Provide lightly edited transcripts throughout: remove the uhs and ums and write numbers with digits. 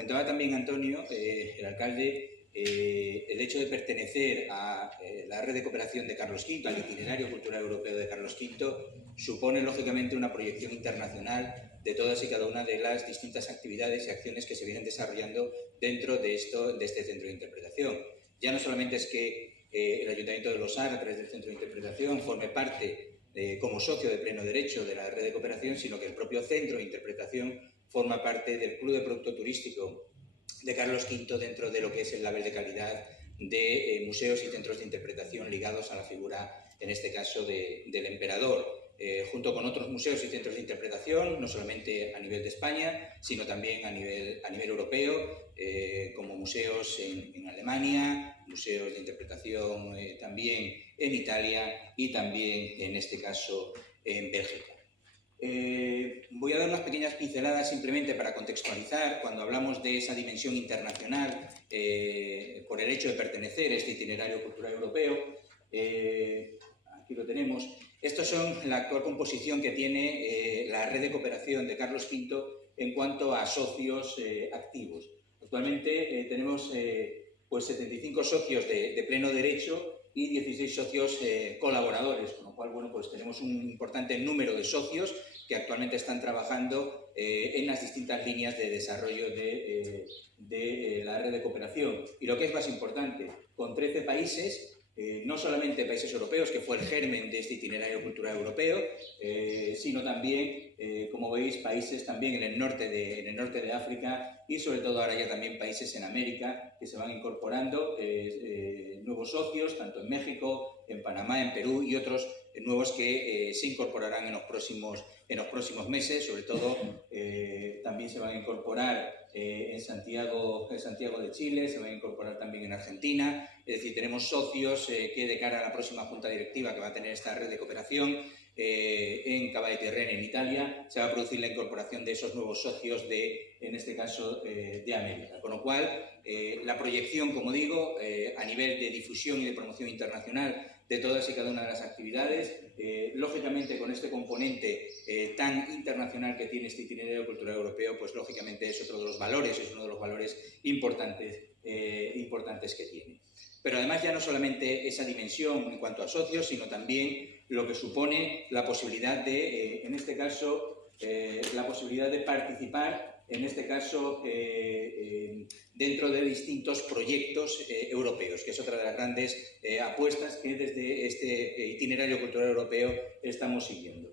comentaba también Antonio, el alcalde, el hecho de pertenecer a la red de cooperación de Carlos V, al itinerario cultural europeo de Carlos V, supone lógicamente una proyección internacional de todas y cada una de las distintas actividades y acciones que se vienen desarrollando dentro de este centro de interpretación. Ya no solamente es que el Ayuntamiento de Losar, a través del centro de interpretación, forme parte como socio de pleno derecho de la red de cooperación, sino que el propio centro de interpretación forma parte del Club de Producto Turístico de Carlos V dentro de lo que es el label de calidad de museos y centros de interpretación ligados a la figura, en este caso, del emperador, junto con otros museos y centros de interpretación, no solamente a nivel de España, sino también a nivel europeo, como museos en Alemania, museos de interpretación también en Italia y también, en este caso, en Bélgica. Voy a dar unas pequeñas pinceladas simplemente para contextualizar cuando hablamos de esa dimensión internacional por el hecho de pertenecer a este itinerario cultural europeo. Aquí lo tenemos. Estos son la actual composición que tiene la red de cooperación de Carlos V en cuanto a socios activos. Actualmente tenemos pues 75 socios de pleno derecho y 16 socios colaboradores, con lo cual, bueno, pues tenemos un importante número de socios que actualmente están trabajando en las distintas líneas de desarrollo de la red de cooperación. Y lo que es más importante, con 13 países, no solamente países europeos, que fue el germen de este itinerario cultural europeo, sino también, como veis, países también en el norte de África y sobre todo ahora ya también países en América que se van incorporando, nuevos socios, tanto en México, en Panamá, en Perú y otros nuevos que se incorporarán en los próximos meses. Sobre todo también se van a incorporar en Santiago de Chile, se van a incorporar también en Argentina. Es decir, tenemos socios que de cara a la próxima junta directiva que va a tener esta red de cooperación en Cava de Tirrenia, en Italia, se va a producir la incorporación de esos nuevos socios en este caso, de América. Con lo cual, la proyección, como digo, a nivel de difusión y de promoción internacional de todas y cada una de las actividades, lógicamente con este componente tan internacional que tiene este itinerario cultural europeo, pues lógicamente es otro de los valores, es uno de los valores importantes que tiene. Pero además ya no solamente esa dimensión en cuanto a socios, sino también lo que supone la posibilidad de, en este caso, la posibilidad de participar, en este caso, dentro de distintos proyectos europeos, que es otra de las grandes apuestas que desde este itinerario cultural europeo estamos siguiendo.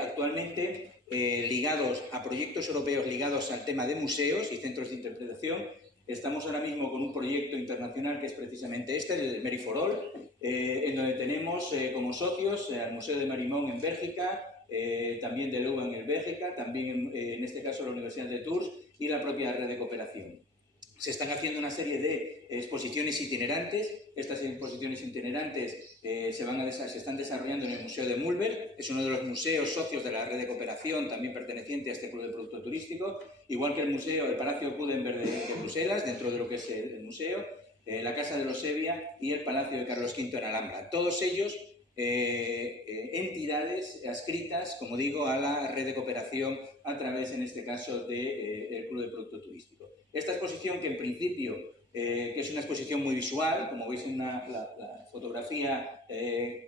Actualmente, ligados a proyectos europeos ligados al tema de museos y centros de interpretación, estamos ahora mismo con un proyecto internacional que es precisamente este, el Mary for All, en donde tenemos como socios al Museo de Marimón en Bélgica, también de Leuven en Bélgica, también en este caso la Universidad de Tours y la propia red de cooperación. Se están haciendo una serie de exposiciones itinerantes. Estas exposiciones itinerantes se están desarrollando en el Museo de Mulberg. Es uno de los museos socios de la red de cooperación, también perteneciente a este Club de Producto Turístico, igual que el Palacio Coudenberg de Bruselas, dentro de lo que es el museo, la Casa de los Evia y el Palacio de Carlos V en Alhambra. Todos ellos entidades adscritas, como digo, a la red de cooperación a través, en este caso, del Club de Producto Turístico. Esta exposición, que en principio que es una exposición muy visual, como veis en la fotografía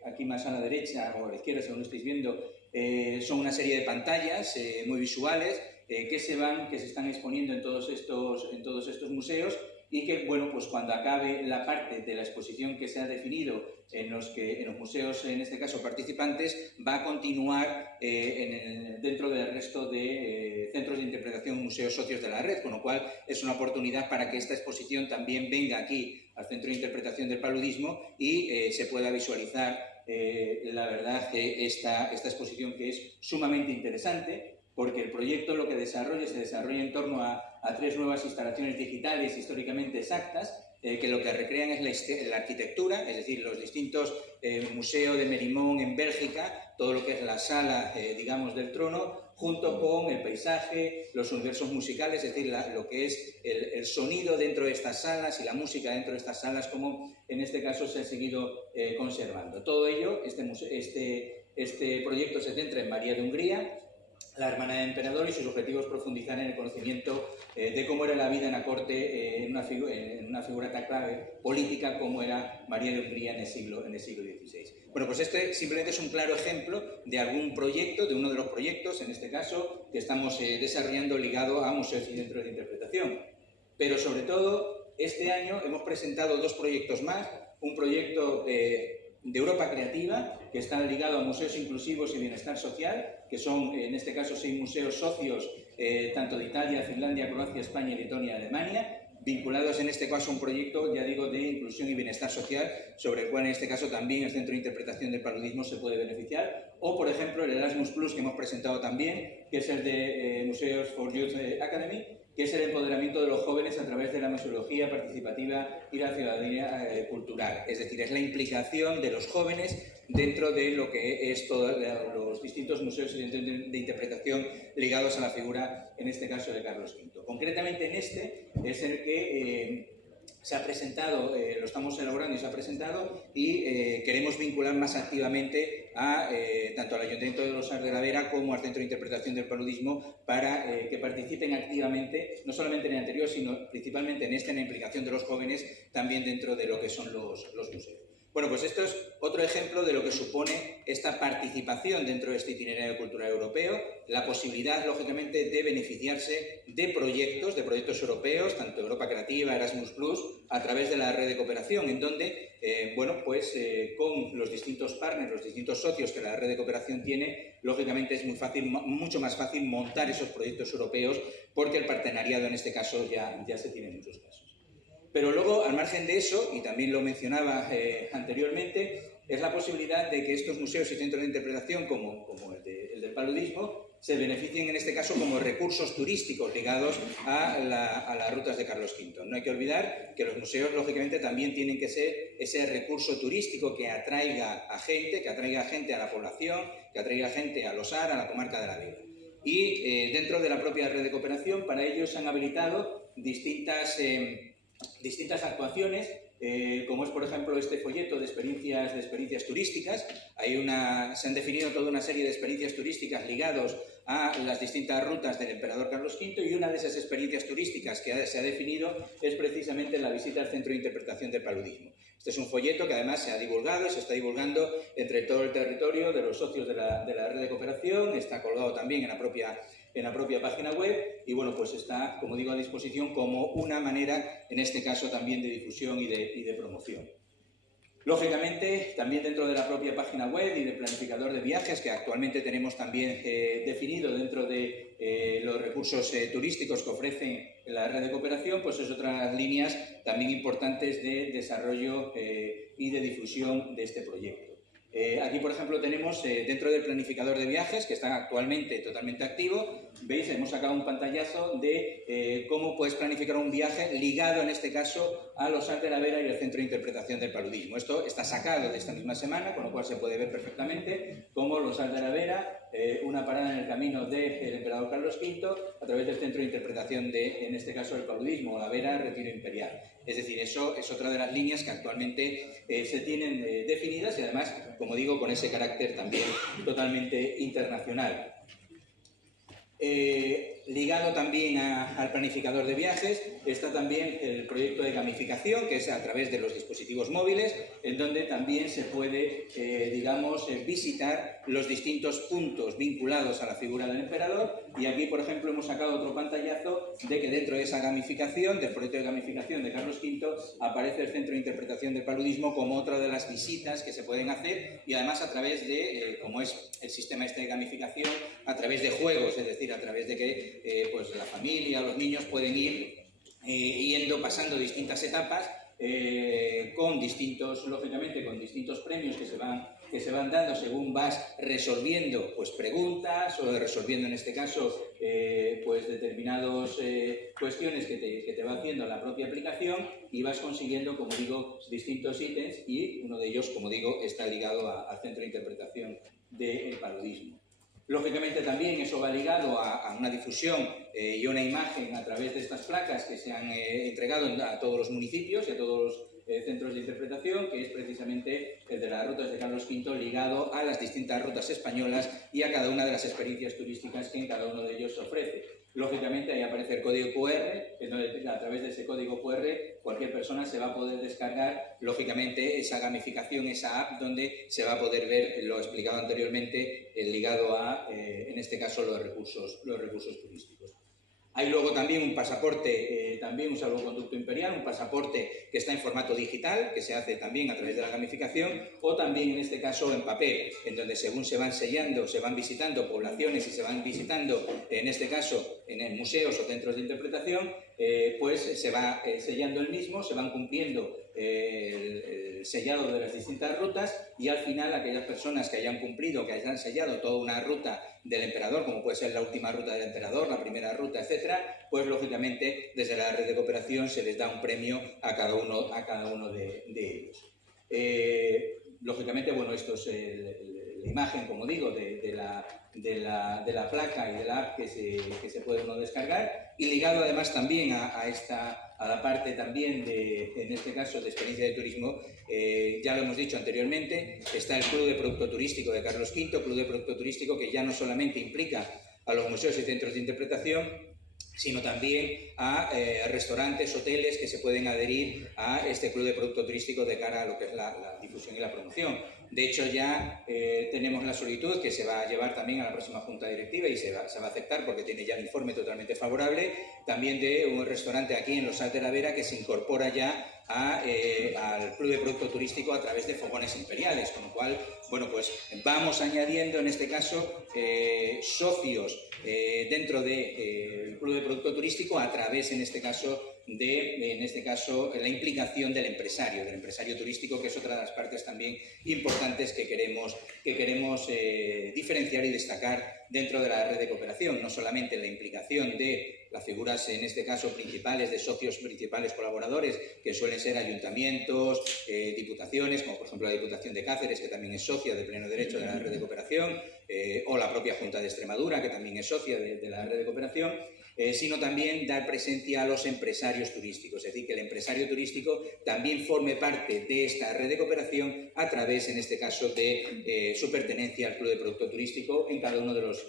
aquí más a la derecha o a la izquierda, según lo estáis viendo, son una serie de pantallas muy visuales que se están exponiendo en todos estos museos y que, bueno, pues cuando acabe la parte de la exposición que se ha definido en los museos, en este caso participantes, va a continuar dentro del resto de centros de interpretación, museos socios de la red, con lo cual es una oportunidad para que esta exposición también venga aquí al Centro de Interpretación del Paludismo y se pueda visualizar, la verdad, esta exposición, que es sumamente interesante, porque el proyecto lo que se desarrolla en torno a 3 nuevas instalaciones digitales históricamente exactas, que lo que recrean es la arquitectura, es decir, los distintos museos de Merimón en Bélgica, todo lo que es la sala, digamos, del trono, junto con el paisaje, los universos musicales, es decir, lo que es el sonido dentro de estas salas y la música dentro de estas salas, como en este caso se ha seguido conservando. Todo ello, este proyecto se centra en María de Hungría, la hermana del emperador, y sus objetivos profundizar en el conocimiento de cómo era la vida en la corte en una figura tan clave política como era María de Hungría en el siglo XVI. Bueno, pues este simplemente es un claro ejemplo de algún proyecto, de uno de los proyectos, en este caso, que estamos desarrollando ligado a museos y centros de interpretación. Pero sobre todo, este año hemos presentado dos proyectos más, un proyecto de Europa Creativa, que está ligado a museos inclusivos y bienestar social, que son, en este caso, 6 museos socios, tanto de Italia, Finlandia, Croacia, España, Letonia y Alemania, vinculados en este caso a un proyecto, ya digo, de inclusión y bienestar social, sobre el cual en este caso también el Centro de Interpretación del Paludismo se puede beneficiar, o por ejemplo el Erasmus Plus que hemos presentado también, que es el de Museos for Youth Academy, que es el empoderamiento de los jóvenes a través de la museología participativa y la ciudadanía cultural. Es decir, es la implicación de los jóvenes dentro de lo que es todos los distintos museos de interpretación ligados a la figura, en este caso, de Carlos V. Concretamente en este es el que se ha presentado, lo estamos elaborando y se ha presentado, y queremos vincular más activamente a tanto al Ayuntamiento de Losar de la Vera como al Centro de Interpretación del Paludismo para que participen activamente, no solamente en el anterior, sino principalmente en este, en la implicación de los jóvenes, también dentro de lo que son los museos. Bueno, pues esto es otro ejemplo de lo que supone esta participación dentro de este itinerario cultural europeo, la posibilidad, lógicamente, de beneficiarse de proyectos europeos, tanto Europa Creativa, Erasmus Plus, a través de la red de cooperación, en donde, bueno, pues con los distintos partners, los distintos socios que la red de cooperación tiene, lógicamente es muy fácil, mucho más fácil montar esos proyectos europeos, porque el partenariado en este caso ya se tiene en muchos casos. Pero luego, al margen de eso, y también lo mencionaba anteriormente, es la posibilidad de que estos museos y centros de interpretación, como el del paludismo, se beneficien en este caso como recursos turísticos ligados a las rutas de Carlos V. No hay que olvidar que los museos, lógicamente, también tienen que ser ese recurso turístico que atraiga a gente, a la población, que atraiga gente a Losar, a la comarca de la Vega. Y dentro de la propia red de cooperación, para ello se han habilitado distintas actuaciones, como es, por ejemplo, este folleto de experiencias turísticas. Se han definido toda una serie de experiencias turísticas ligados a las distintas rutas del emperador Carlos V, y una de esas experiencias turísticas que se ha definido es precisamente la visita al Centro de Interpretación del Paludismo. Este es un folleto que además se ha divulgado y se está divulgando entre todo el territorio de los socios de la red de cooperación, está colgado también en la propia página web, y bueno, pues está, como digo, a disposición como una manera, en este caso también de difusión y de promoción. Lógicamente, también dentro de la propia página web y del planificador de viajes, que actualmente tenemos también definido dentro de los recursos turísticos que ofrece la red de cooperación, pues es otras líneas también importantes de desarrollo y de difusión de este proyecto. Aquí, por ejemplo, tenemos dentro del planificador de viajes, que está actualmente totalmente activo, veis, hemos sacado un pantallazo de cómo puedes planificar un viaje ligado, en este caso, a Losar de la Vera y el Centro de Interpretación del Paludismo. Esto está sacado de esta misma semana, con lo cual se puede ver perfectamente cómo Losar de la Vera, una parada en el camino del emperador Carlos V, a través del Centro de Interpretación en este caso, del Paludismo, la Vera, Retiro Imperial. Es decir, eso es otra de las líneas que actualmente se tienen definidas, y además, como digo, con ese carácter también totalmente internacional. Ligado también al planificador de viajes está también el proyecto de gamificación, que es a través de los dispositivos móviles, en donde también se puede, visitar los distintos puntos vinculados a la figura del emperador. Y aquí, por ejemplo, hemos sacado otro pantallazo de que dentro de esa gamificación, del proyecto de gamificación de Carlos V, aparece el Centro de Interpretación del Paludismo como otra de las visitas que se pueden hacer, y además a través de, como es el sistema este de gamificación, a través de juegos, es decir, a través de que pues la familia, los niños pueden ir pasando distintas etapas lógicamente, con distintos premios que se van dando según vas resolviendo pues preguntas, o resolviendo en este caso pues determinadas cuestiones que te va haciendo la propia aplicación, y vas consiguiendo, como digo, distintos ítems, y uno de ellos, como digo, está ligado al Centro de Interpretación del Paludismo. Lógicamente también eso va ligado a una difusión y una imagen a través de estas placas que se han entregado a todos los municipios y a todos centros de interpretación, que es precisamente el de las rutas de Carlos V, ligado a las distintas rutas españolas y a cada una de las experiencias turísticas que en cada uno de ellos se ofrece. Lógicamente ahí aparece el código QR, que a través de ese código QR cualquier persona se va a poder descargar, lógicamente, esa gamificación, esa app donde se va a poder ver, lo he explicado anteriormente, ligado a, en este caso, los recursos turísticos. Hay luego también un pasaporte, también un salvoconducto imperial, un pasaporte que está en formato digital, que se hace también a través de la gamificación, o también en este caso en papel, en donde según se van sellando, se van visitando poblaciones y se van visitando, en este caso, en museos o centros de interpretación, pues se va sellando el mismo, se van cumpliendo el sellado de las distintas rutas y al final aquellas personas que hayan cumplido, que hayan sellado toda una ruta del emperador, como puede ser la última ruta del emperador, la primera ruta, etcétera, pues lógicamente desde la red de cooperación se les da un premio a cada uno de ellos. Lógicamente, bueno, esto es la imagen, como digo, de la placa y de la app que se puede uno descargar, y ligado además también a la parte también en este caso, de experiencia de turismo, ya lo hemos dicho anteriormente, está el Club de Producto Turístico de Carlos V, Club de Producto Turístico que ya no solamente implica a los museos y centros de interpretación, sino también a restaurantes, hoteles que se pueden adherir a este Club de Producto Turístico de cara a lo que es la difusión y la promoción. De hecho, ya tenemos la solicitud que se va a llevar también a la próxima Junta Directiva y se va a aceptar porque tiene ya el informe totalmente favorable, también de un restaurante aquí en Los Sals de la Vera que se incorpora ya al Club de Producto Turístico a través de fogones imperiales, con lo cual, bueno, pues vamos añadiendo en este caso socios dentro del Club de Producto Turístico a través, en este caso, la implicación del empresario turístico, que es otra de las partes también importantes que queremos diferenciar y destacar dentro de la red de cooperación. No solamente la implicación de las figuras, en este caso, principales, de socios principales colaboradores, que suelen ser ayuntamientos, diputaciones, como por ejemplo la Diputación de Cáceres, que también es socia de pleno derecho de la red de cooperación, o la propia Junta de Extremadura, que también es socia de la red de cooperación, sino también dar presencia a los empresarios turísticos, es decir, que el empresario turístico también forme parte de esta red de cooperación a través, en este caso, de su pertenencia al Club de Producto Turístico en cada uno de los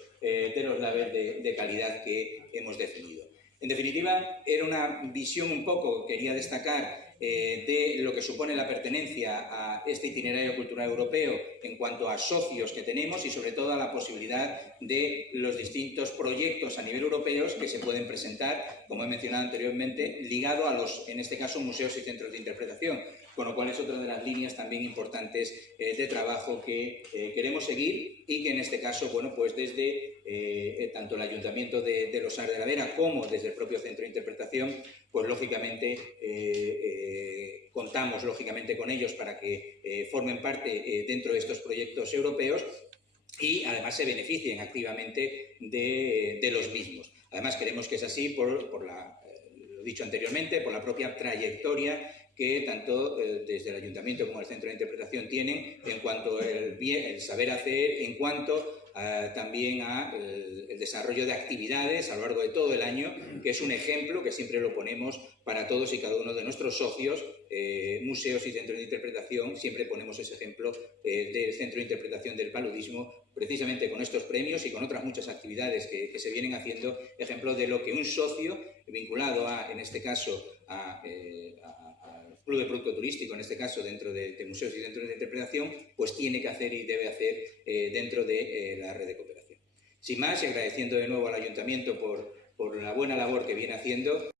labels de calidad que hemos definido. En definitiva, era una visión un poco, quería destacar, de lo que supone la pertenencia a este itinerario cultural europeo en cuanto a socios que tenemos y sobre todo a la posibilidad de los distintos proyectos a nivel europeo que se pueden presentar, como he mencionado anteriormente, ligado a los, en este caso, museos y centros de interpretación, con lo cual es otra de las líneas también importantes de trabajo que queremos seguir y que en este caso, bueno, pues desde tanto el Ayuntamiento de Los Sals de la Vera como desde el propio Centro de Interpretación, pues lógicamente contamos lógicamente con ellos para que formen parte dentro de estos proyectos europeos y además se beneficien activamente de los mismos. Además queremos que es así lo dicho anteriormente, por la propia trayectoria que tanto desde el Ayuntamiento como el Centro de Interpretación tienen en cuanto el saber hacer, en cuanto también al desarrollo de actividades a lo largo de todo el año, que es un ejemplo que siempre lo ponemos para todos y cada uno de nuestros socios, museos y centros de interpretación, siempre ponemos ese ejemplo del Centro de Interpretación del Paludismo, precisamente con estos premios y con otras muchas actividades que se vienen haciendo, ejemplo de lo que un socio vinculado en este caso, al Club de Producto Turístico, en este caso dentro de museos y centros de interpretación, pues tiene que hacer y debe hacer dentro de la red de cooperación. Sin más, y agradeciendo de nuevo al Ayuntamiento por la buena labor que viene haciendo,